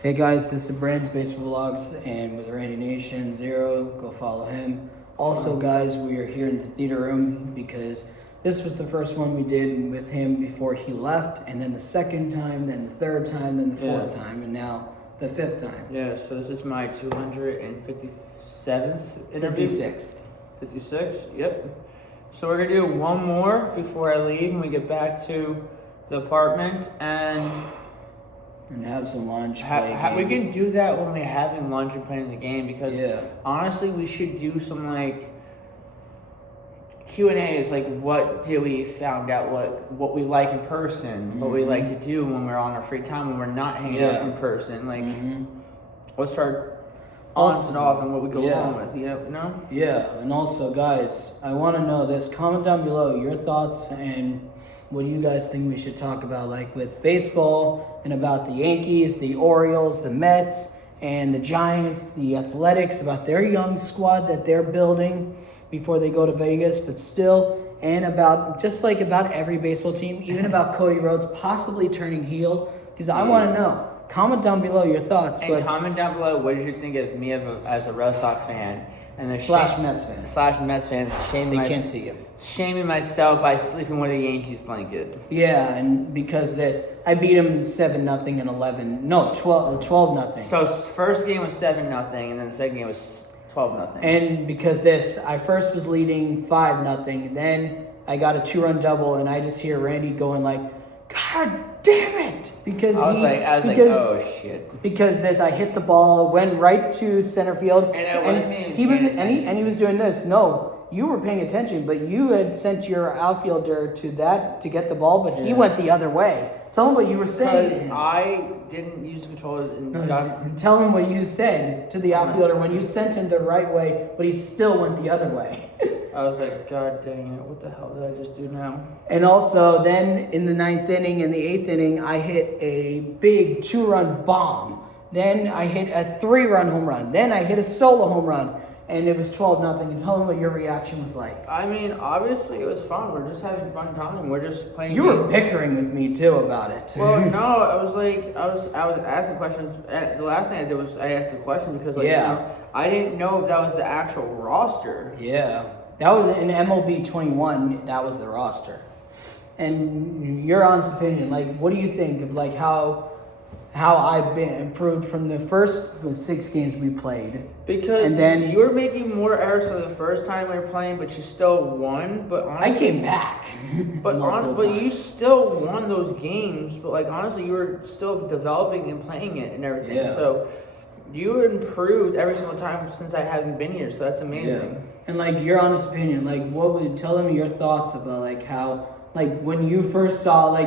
Hey guys, this is Brandon's Baseball Vlogs, and with Randy Nation Zero, go follow him. Also, guys, we are here in the theater room because this was the first one we did with him before he left, and then the second time, then the third time, then the fourth time, and now the fifth time. Yeah, so this is my 257th interview. 56th. 56, yep. So we're gonna do one more before I leave and we get back to the apartment and have some lunch. We can do that when we're having lunch and playing the game because honestly we should do some like Q&As, like what did we found out, what we like in person, what we like to do when we're on our free time when we're not hanging out in person, like what's our ons and off and what we go along with, you know? Yeah, and also guys, I want to know this. Comment down below your thoughts and what do you guys think we should talk about, like with baseball and about the Yankees, the Orioles, the Mets, and the Giants, the Athletics, about their young squad that they're building before they go to Vegas, but still, and about just like about every baseball team, even about Cody Rhodes possibly turning heel, because I want to know. Comment down below your thoughts. And comment down below what did you think of me as a Red Sox fan and Mets fan. Mets fan. Can't see you. Shaming myself by sleeping with a Yankees blanket. Yeah, and because I beat him 7-0 and 12-0. So first game was 7-0, and then the second game was 12-0. And because I first was leading 5-0, then I got a 2-run double, and I just hear Randy going like, "God damn it!" Because I was like, oh shit. Because I hit the ball, went right to center field, and he was doing this. No, you were paying attention, but you had sent your outfielder to get the ball, but he went the other way. Tell him what you were saying. Because I didn't use the controller. Tell him what you said to the outfielder when you sent him the right way, but he still went the other way. I was like, God dang it, what the hell did I just do now? And also, then in the 9th inning and the 8th inning, I hit a big 2-run bomb. Then I hit a 3-run home run. Then I hit a solo home run. And it was 12-0. And tell them what your reaction was like. I mean, obviously it was fun. We're just having a fun time. We're just playing. You were bickering with me too about it. Well, no, I was asking questions. The last thing I did was I asked a question because I didn't know if that was the actual roster. Yeah, that was in MLB 21. That was the roster. And your honest opinion, like, what do you think of like how I've been improved from the first 6 games we played? Because then you were making more errors for the first time we were playing, but you still won. But honestly, I came back. But you still won those games. But like honestly, you were still developing and playing it and everything. Yeah. So you improved every single time since I haven't been here. So that's amazing. Yeah. And like your honest opinion, like what would tell them your thoughts about like how. Like when you saw me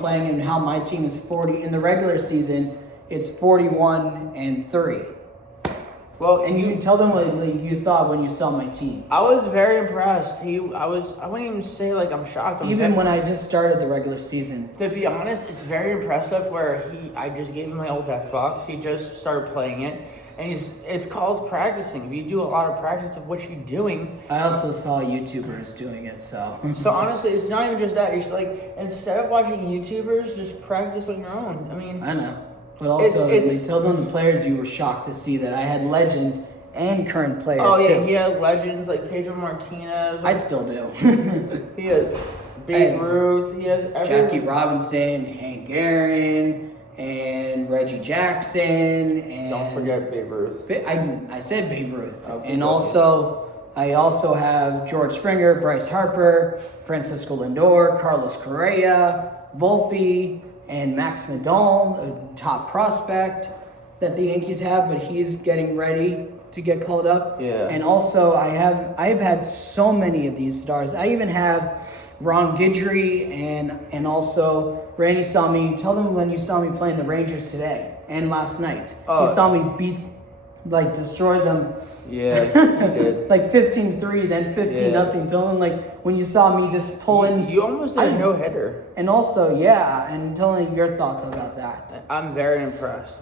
playing and how my team is 40 in the regular season, it's 41-3. Well, and you tell them what you thought when you saw my team. I was very impressed. I wouldn't even say like I'm shocked. When I just started the regular season. To be honest, it's very impressive I just gave him my old Xbox. He just started playing it. And it's called practicing. If you do a lot of practice of what you're doing. I also saw YouTubers doing it, so. So honestly, it's not even just that. It's like, instead of watching YouTubers, just practice on your own. I mean. I know. But also, we told them the players you were shocked to see that I had legends and current players too. He had legends like Pedro Martinez. I still do. He has Babe Ruth. He has everything. Jackie Robinson, Hank Aaron. And Reggie Jackson, and don't forget Babe Ruth. I said Babe Ruth, and I also have George Springer, Bryce Harper, Francisco Lindor, Carlos Correa, Volpe, and Max Modon, a top prospect that the Yankees have, but he's getting ready to get called up. Yeah. And also I've had so many of these stars. I even have Ron Guidry and also Randy saw me. Tell them when you saw me playing the Rangers today and last night. You saw me destroy them. Yeah, you did. Like 15-3, then 15-0. Tell them like when you saw me just pull in. You almost did a no-hitter. And also, and tell me your thoughts about that. I'm very impressed.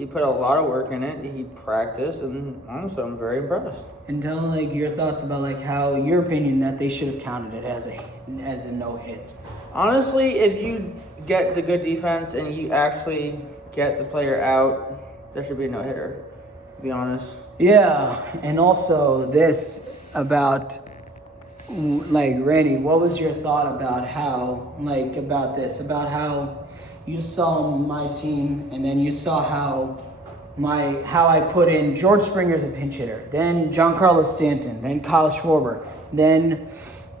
He put a lot of work in it. He practiced, and honestly, I'm very impressed. And tell them your thoughts about how your opinion that they should have counted it as a no hit. Honestly, if you get the good defense and you actually get the player out, there should be a no-hitter, to be honest. Yeah, and also this about, like, Randy, what was your thought about how, like, about this, about how you saw my team and then you saw how I put in George Springer as a pinch hitter, then Giancarlo Stanton, then Kyle Schwarber, then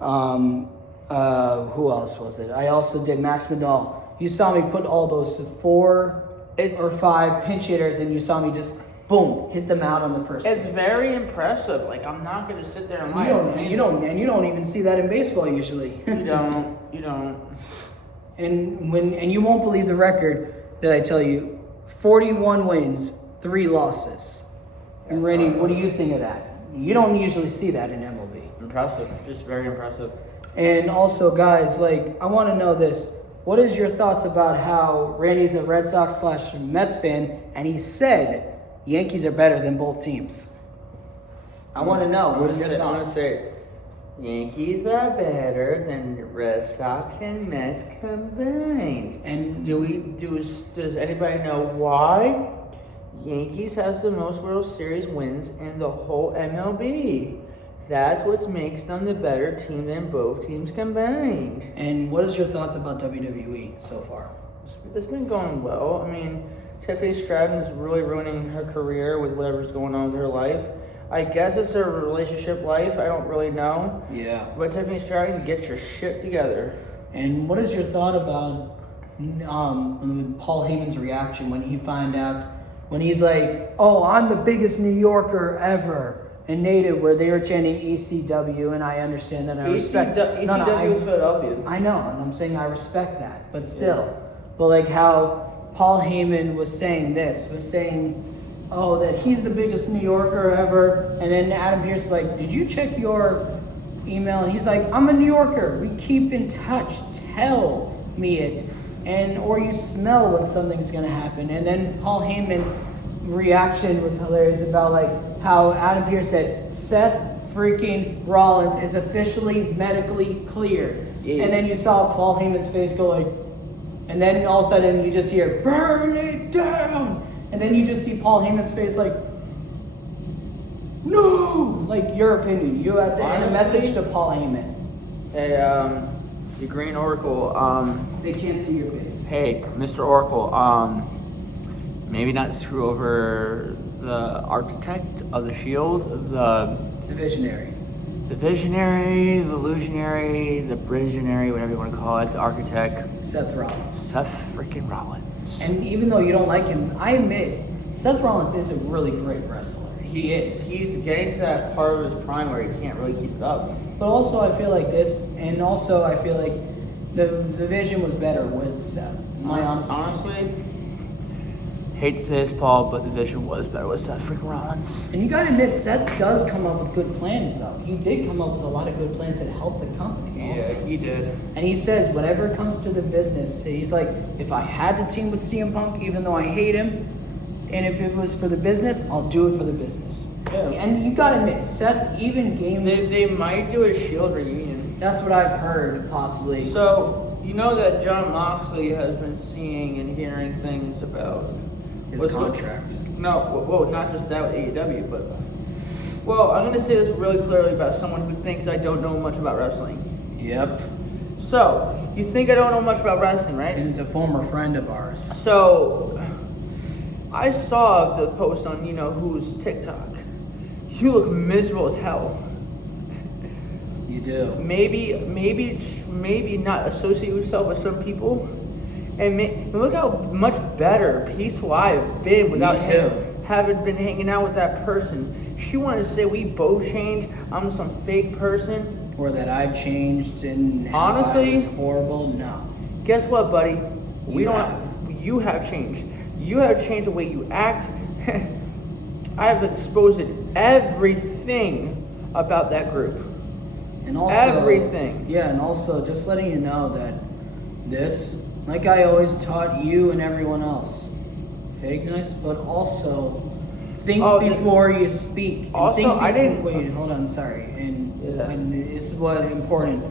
who else was it? I also did Max Medall. You saw me put all those 4 or 5 pinch hitters, and you saw me just boom hit them out on the first. It's very impressive. Like, I'm not gonna sit there and lie. You don't even see that in baseball usually. You don't. And you won't believe the record that I tell you: 41 wins, 3 losses. And Randy, what do you think of that? You don't usually see that in MLB. Impressive, just very impressive. And also, guys, like, I want to know this. What is your thoughts about how Randy's a Red Sox / Mets fan, and he said Yankees are better than both teams? I want to know. What are your thoughts? I'm going to say Yankees are better than Red Sox and Mets combined. And does anybody know why? Yankees has the most World Series wins in the whole MLB. That's what makes them the better team than both teams combined. And what is your thoughts about WWE so far? It's been going well. I mean, Tiffany Stratton is really ruining her career with whatever's going on with her life. I guess it's her relationship life. I don't really know. Yeah. But Tiffany Stratton, get your shit together. And what is your thought about Paul Heyman's reaction when he found out, when he's like, "Oh, I'm the biggest New Yorker ever," and Native, where they were chanting ECW, and I understand that. I respect ECW is Philadelphia. I know, and I'm saying I respect that, but still. Yeah. But like how Paul Heyman was saying, oh, that he's the biggest New Yorker ever, and then Adam Pearce is like, "Did you check your email?" And he's like, "I'm a New Yorker. We keep in touch. Tell me it." Or you smell when something's gonna happen. And then Paul Heyman reaction was hilarious about like how Adam Pearce said Seth freaking Rollins is officially medically cleared. Yeah. And then you saw Paul Heyman's face go like, and then all of a sudden you just hear "burn it down," and then you just see Paul Heyman's face like, "No!" Like, your opinion. You have and a message to Paul Heyman. Hey, the Green Oracle. They can't see your face. Hey, Mr. Oracle. Maybe not screw over the architect of the Shield, the visionary, the illusionary, the bridgeonary, whatever you want to call it, the architect. Seth Rollins. Seth freaking Rollins. And even though you don't like him, I admit, Seth Rollins is a really great wrestler. He is. He's getting to that part of his prime where he can't really keep it up. But also I feel like this, and also I feel like the vision was better with Seth. Honestly, hate to say this, Paul, but the vision was better with Seth freaking Rollins. And you gotta admit, Seth does come up with good plans, though. He did come up with a lot of good plans that helped the company. Yeah, also. he did. And he says, whenever it comes to the business, he's like, if I had to team with CM Punk, even though I hate him, and if it was for the business, I'll do it for the business. Yeah. And you gotta admit, Seth even gave... They might do a Shield reunion. That's what I've heard, possibly. So, you know that John Moxley has been seeing and hearing things about... his contract. No, well, not just that with AEW, but... Well, I'm going to say this really clearly about someone who thinks I don't know much about wrestling. Yep. So, you think I don't know much about wrestling, right? And he's a former friend of ours. So, I saw the post on, who's TikTok. You look miserable as hell. You do. Maybe not associate yourself with some people. And look how much better, peaceful I've been without having been hanging out with that person. She wanted to say we both changed. I'm some fake person. Or that I've changed and honestly, it's horrible. No. Guess what, buddy? You have changed. You have changed the way you act. I have exposed everything about that group. And also, everything. Yeah, and also just letting you know that this, like I always taught you and everyone else, fake nice, but also think before you speak. And also, wait, hold on, sorry. And this is what important.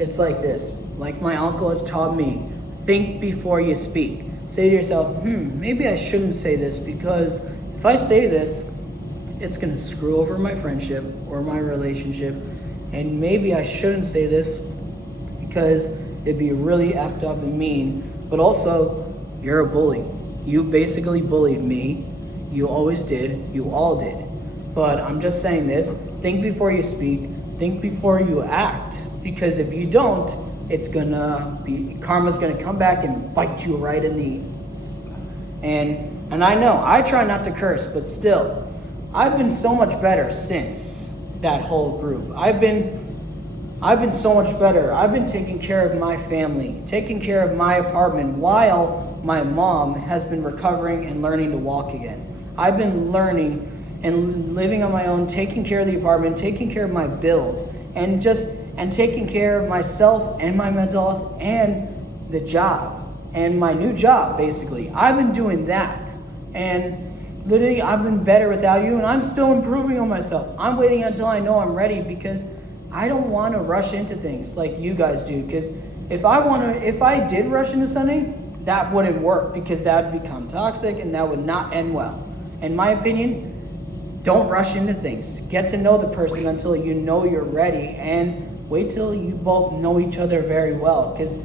It's like this. like my uncle has taught me, think before you speak. Say to yourself, maybe I shouldn't say this, because if I say this, it's going to screw over my friendship or my relationship. And maybe I shouldn't say this because it'd be really effed up and mean. But also, you're a bully. You basically bullied me. You always did. You all did. But I'm just saying this. Think before you speak. Think before you act. Because if you don't, karma's gonna come back and bite you right in the ass. And I know, I try not to curse, but still, I've been so much better since that whole group. I've been so much better. I've been taking care of my family, taking care of my apartment while my mom has been recovering and learning to walk again. I've been learning and living on my own, taking care of the apartment, taking care of my bills, and taking care of myself and my mental health and the job and my new job, basically. I've been doing that. And literally, I've been better without you, and I'm still improving on myself. I'm waiting until I know I'm ready, because I don't want to rush into things like you guys do. Because if I did rush into something, that wouldn't work, because that would become toxic and that would not end well. In my opinion, don't rush into things. Get to know the person until you know you're ready, and wait till you both know each other very well. Because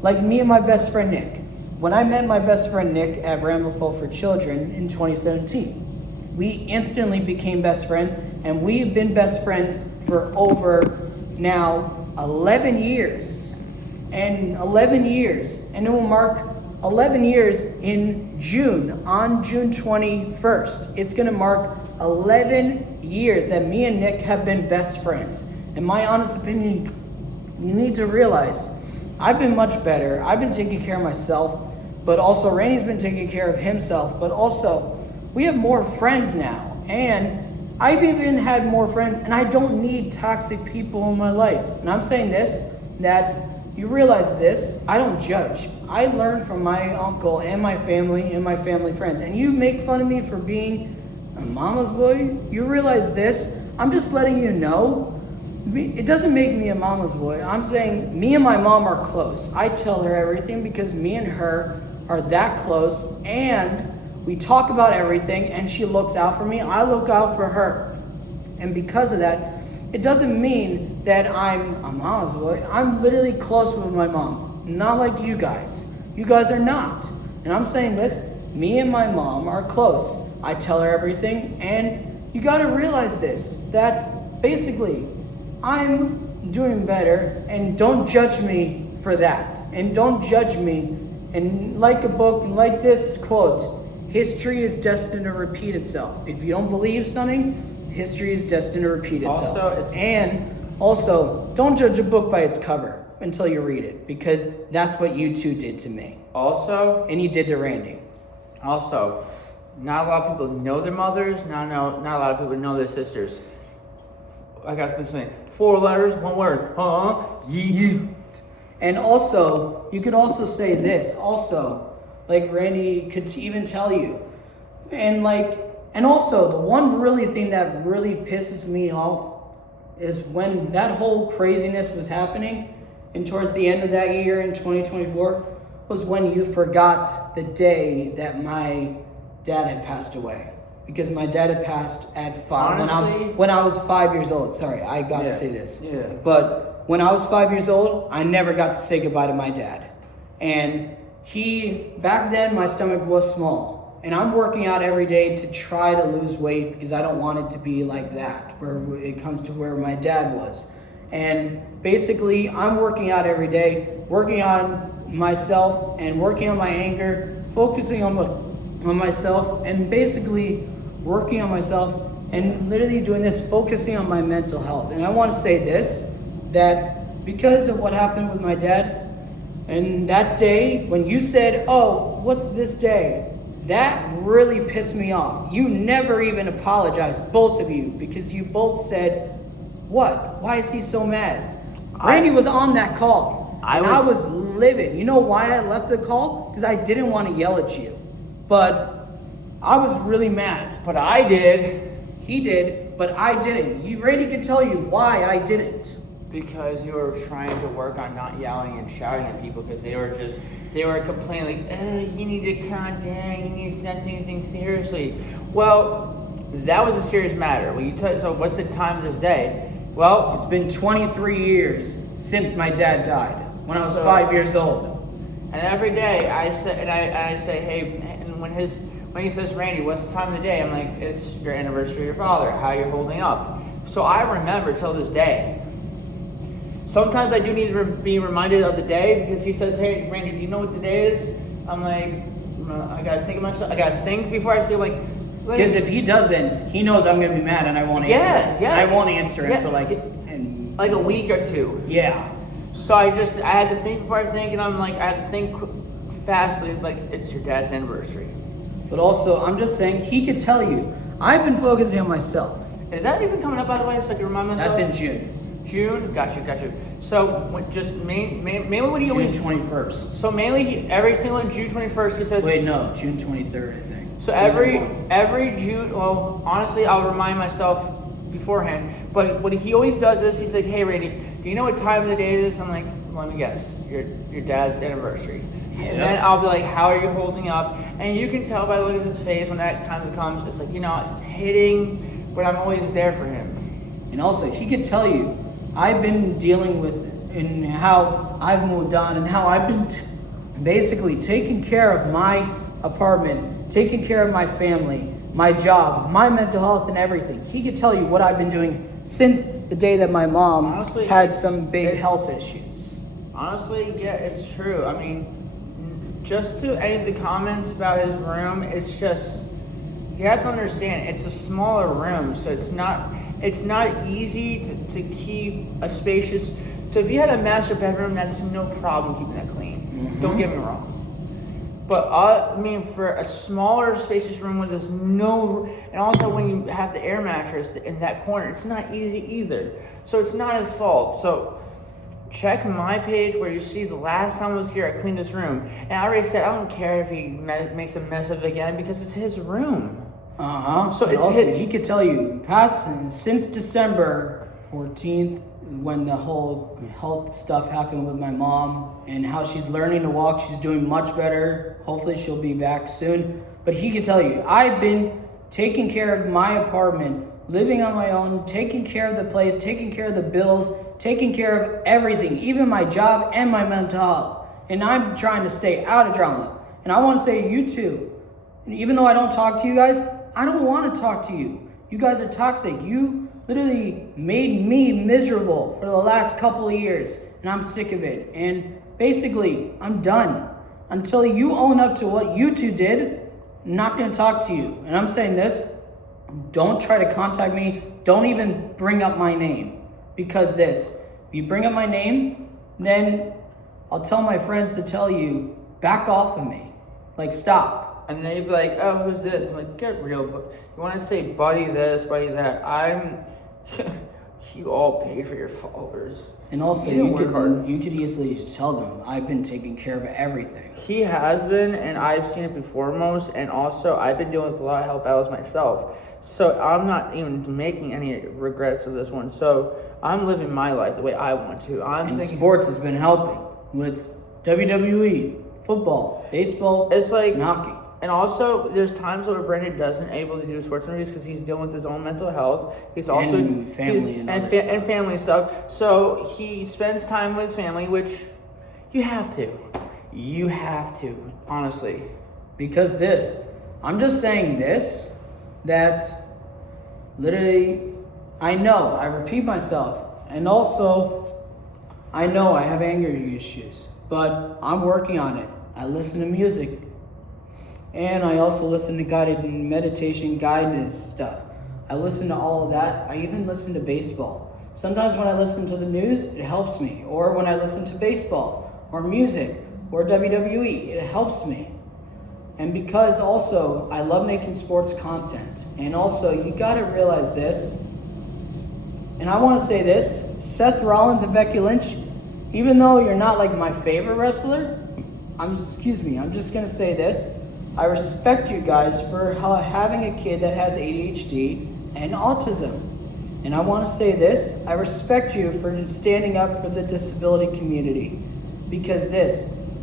like me and my best friend Nick, when I met my best friend Nick at Ramapo for Children in 2017, we instantly became best friends, and we've been best friends for over now 11 years. And 11 years. And it will mark 11 years in June, on June 21st. It's going to mark 11 years that me and Nick have been best friends. In my honest opinion, you need to realize I've been much better. I've been taking care of myself, but also Randy's been taking care of himself. But also, we have more friends now. And I've even had more friends, and I don't need toxic people in my life. And I'm saying this, that you realize this, I don't judge. I learned from my uncle and my family friends. And you make fun of me for being a mama's boy. You realize this, I'm just letting you know, it doesn't make me a mama's boy. I'm saying me and my mom are close. I tell her everything because me and her are that close, and we talk about everything, and she looks out for me. I look out for her. And because of that, it doesn't mean that I'm a mama's boy. I'm literally close with my mom. Not like you guys. You guys are not. And I'm saying this, me and my mom are close. I tell her everything, and you gotta realize this, that basically I'm doing better, and don't judge me for that. And don't judge me. And like a book, like this quote, history is destined to repeat itself. If you don't believe something, history is destined to repeat itself. And also, don't judge a book by its cover until you read it, because that's what you two did to me. Also, and you did to Randy. Also, not a lot of people know their mothers. Not a lot of people know their sisters. I got this thing. 4 letters, 1 word. Yeet. And also, you could also say this. Also, like Randy could even tell you. And also, the one really thing that really pisses me off is when that whole craziness was happening, and towards the end of that year in 2024, was when you forgot the day that my dad had passed away. Because my dad had passed at 5. Honestly, when I was 5 years old. Sorry, I got to say this. Yeah. But when I was 5 years old, I never got to say goodbye to my dad. And back then my stomach was small. And I'm working out every day to try to lose weight, because I don't want it to be like that, where it comes to where my dad was. And basically, I'm working out every day, working on myself and working on my anger, focusing on myself, and basically working on myself, and literally doing this, focusing on my mental health. And I want to say this, that because of what happened with my dad, and that day when you said, oh, what's this day? That really pissed me off. You never even apologized, both of you, because you both said, what? Why is he so mad? Randy was on that call. I was livid. You know why I left the call? Because I didn't want to yell at you. But I was really mad. But I did. He did, but I didn't. Randy could tell you why I didn't. Because you were trying to work on not yelling and shouting at people because they were complaining like, you need to calm down, you need to not take anything seriously. Well, that was a serious matter. So what's the time of this day? Well, it's been 23 years since my dad died, when I was 5 years old. And every day I say, hey, and when he says, Randy, what's the time of the day? I'm like, it's your anniversary of your father, how you're holding up. So I remember till this day. Sometimes I do need to be reminded of the day because he says, hey, Randy, do you know what the day is? I'm like, I gotta think of myself. I gotta think before I speak. Like, because if he doesn't, he knows I'm gonna be mad and I won't answer. Yeah. I won't answer it for like a week or two. Yeah. So I had to think before I think, and I'm like, I had to think fastly. Like, it's your dad's anniversary. But also, I'm just saying, he could tell you. I've been focusing on myself. Is that even coming up, by the way? So I can remind myself. That's in June. June, got you. So just mainly what he always. June 21st. So mainly every single June 21st he says. Wait, no, June 23rd, I think. So every June. Well, honestly, I'll remind myself beforehand. But what he always does is he's like, hey, Randy, do you know what time of the day it is? I'm like, let me guess, your dad's anniversary. Yep. And then I'll be like, how are you holding up? And you can tell by the look of his face when that time comes. It's like, it's hitting, but I'm always there for him. And also, he could tell you. I've been dealing with and how I've moved on and how I've been basically taking care of my apartment, taking care of my family, my job, my mental health and everything. He could tell you what I've been doing since the day that my mom had some big health issues. Honestly, yeah, it's true. I mean, just to any of the comments about his room, it's just, you have to understand, it's a smaller room, so it's not easy to keep a spacious. So if you had a master bedroom, that's no problem keeping that clean. Mm-hmm. Don't get me wrong. But I mean, for a smaller, spacious room where there's no, and also when you have the air mattress in that corner, it's not easy either. So it's not his fault. So check my page where you see the last time I was here, I cleaned this room. And I already said, I don't care if he makes a mess of it again because it's his room. So it's also, he could tell you since December 14th, when the whole health stuff happened with my mom and how she's learning to walk, she's doing much better. Hopefully she'll be back soon. But he could tell you, I've been taking care of my apartment, living on my own, taking care of the place, taking care of the bills, taking care of everything, even my job and my mental health. And I'm trying to stay out of drama. And I want to say you too. And even though I don't talk to you guys, I don't want to talk to you. You guys are toxic. You literally made me miserable for the last couple of years, and I'm sick of it. And basically, I'm done. Until you own up to what you two did, I'm not going to talk to you. And I'm saying this, don't try to contact me. Don't even bring up my name. Because if you bring up my name, then I'll tell my friends to tell you, back off of me. Like, stop. And then you'd be like, oh, who's this? I'm like, get real. But you want to say buddy this, buddy that. You all paid for your followers. And also, you could easily tell them, I've been taking care of everything. He has been, and I've seen it before most. And also, I've been dealing with a lot of help battles myself. So I'm not even making any regrets of this one. So I'm living my life the way I want to. Sports has been helping with WWE, football, baseball, it's like hockey. And also, there's times where Brendan doesn't able to do sports movies because he's dealing with his own mental health. He's also family and family stuff. So he spends time with his family, which you have to. You have to, honestly. Because I'm just saying that literally, I know, I repeat myself, and also, I know I have anger issues, but I'm working on it. I listen to music. And I also listen to guided meditation, guidance stuff. I listen to all of that. I even listen to baseball. Sometimes when I listen to the news, it helps me. Or when I listen to baseball, or music, or WWE, it helps me. And because also, I love making sports content. And also, you gotta realize this. And I wanna say this, Seth Rollins and Becky Lynch, even though you're not like my favorite wrestler, I'm just gonna say this. I respect you guys for having a kid that has ADHD and autism. And I want to say this, I respect you for standing up for the disability community. Because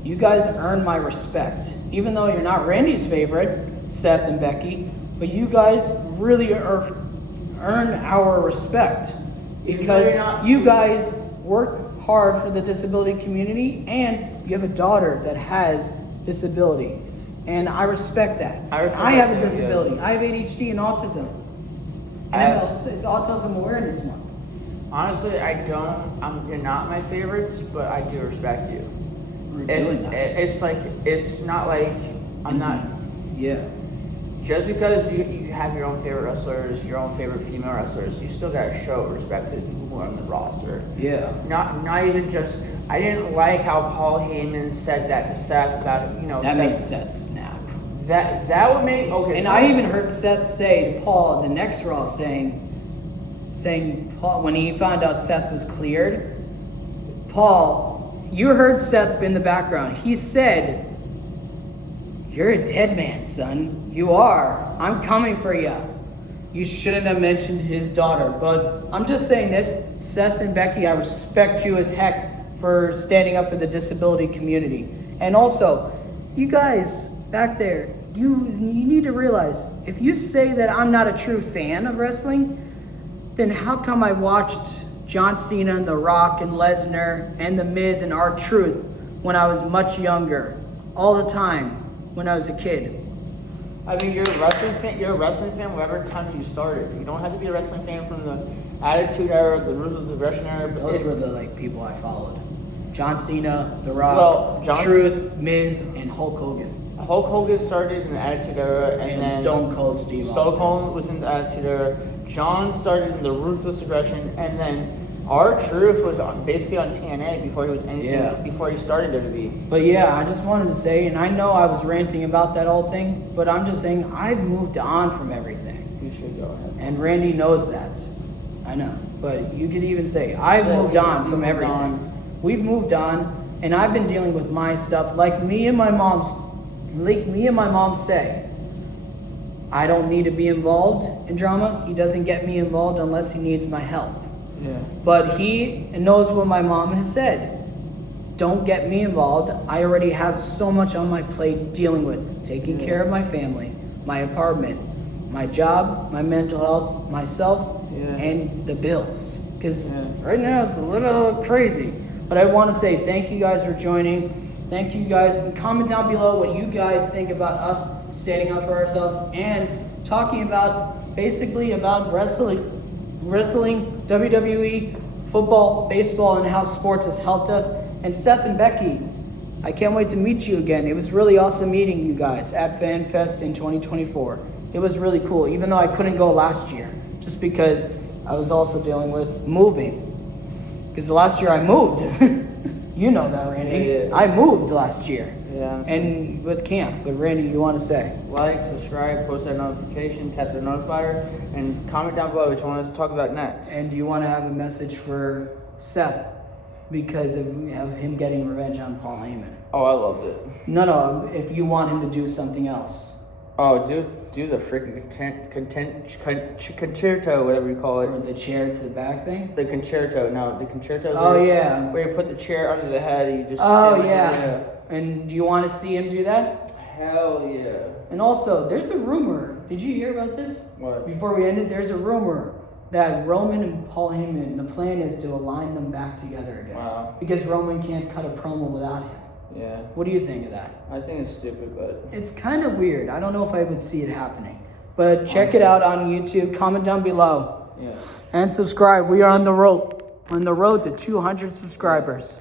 you guys earn my respect. Even though you're not Randy's favorite, Seth and Becky, but you guys really earn our respect. Because you guys work hard for the disability community, and you have a daughter that has disabilities. And I respect that. I have a disability. I have ADHD and autism. And it's Autism Awareness Month. Honestly, you're not my favorites, but I do respect you. It's not like I'm not. Yeah. Just because you have your own favorite wrestlers, your own favorite female wrestlers, you still gotta show respect to the people who are on the roster. Yeah. Not even just. I didn't like how Paul Heyman said that to Seth about That Seth, made Seth snap. That would make okay. And I even heard Seth say to Paul in the next Raw saying Paul, when he found out Seth was cleared, Paul, you heard Seth in the background. He said, "You're a dead man, son. You are. I'm coming for you." You shouldn't have mentioned his daughter, but I'm just saying this, Seth and Becky, I respect you as heck for standing up for the disability community. And also, you guys back there, you need to realize, if you say that I'm not a true fan of wrestling, then how come I watched John Cena and The Rock and Lesnar and The Miz and R-Truth when I was much younger, all the time when I was a kid? I mean, you're a wrestling fan. You're a wrestling fan whatever time you started. You don't have to be a wrestling fan from the Attitude Era, the Ruthless Aggression Era. But those were the people I followed: John Cena, The Rock, Truth, Miz, and Hulk Hogan. Hulk Hogan started in the Attitude Era, and then Stone Cold Steve Austin. Stone Cold was in the Attitude Era. John started in the Ruthless Aggression, and then R-Truth was basically on TNA before he was anything. Before he started WWE. But yeah, I just wanted to say, and I know I was ranting about that whole thing, but I'm just saying I've moved on from everything. You should go ahead. And Randy knows that. I know, but you could even say I've moved on from everything. We've moved on, and I've been dealing with my stuff. Like me and my mom say, I don't need to be involved in drama. He doesn't get me involved unless he needs my help. Yeah. But he knows what my mom has said. Don't get me involved. I already have so much on my plate dealing with taking care of my family, my apartment, my job, my mental health, myself, and the bills. Because right now it's a little crazy. But I want to say thank you guys for joining. Thank you guys. Comment down below what you guys think about us standing up for ourselves and talking about basically about wrestling, WWE, football, baseball, and how sports has helped us. And Seth and Becky, I can't wait to meet you again. It was really awesome meeting you guys at FanFest in 2024. It was really cool, even though I couldn't go last year, just because I was also dealing with moving. Because the last year I moved. You know that, Randy. Yeah. I moved last year. Yeah. And with camp. But Randy, you want to say? Like, subscribe, post that notification, tap the notifier, and comment down below what you want us to talk about next. And do you want to have a message for Seth because of him getting revenge on Paul Heyman? Oh, I loved it. No, if you want him to do something else. Oh, do the freaking concerto, whatever you call it. Or the chair to the back thing? The concerto, no, the concerto. Oh, yeah. Where you put the chair under the head and you just Oh, yeah. And do you want to see him do that? Hell yeah. And also, there's a rumor. Did you hear about this? What? Before we ended, there's a rumor that Roman and Paul Heyman, the plan is to align them back together again. Wow. Because Roman can't cut a promo without him. Yeah. What do you think of that? I think it's stupid, but... It's kind of weird. I don't know if I would see it happening. But check it out on YouTube. Comment down below. Yeah. And subscribe. We are on the road to 200 subscribers.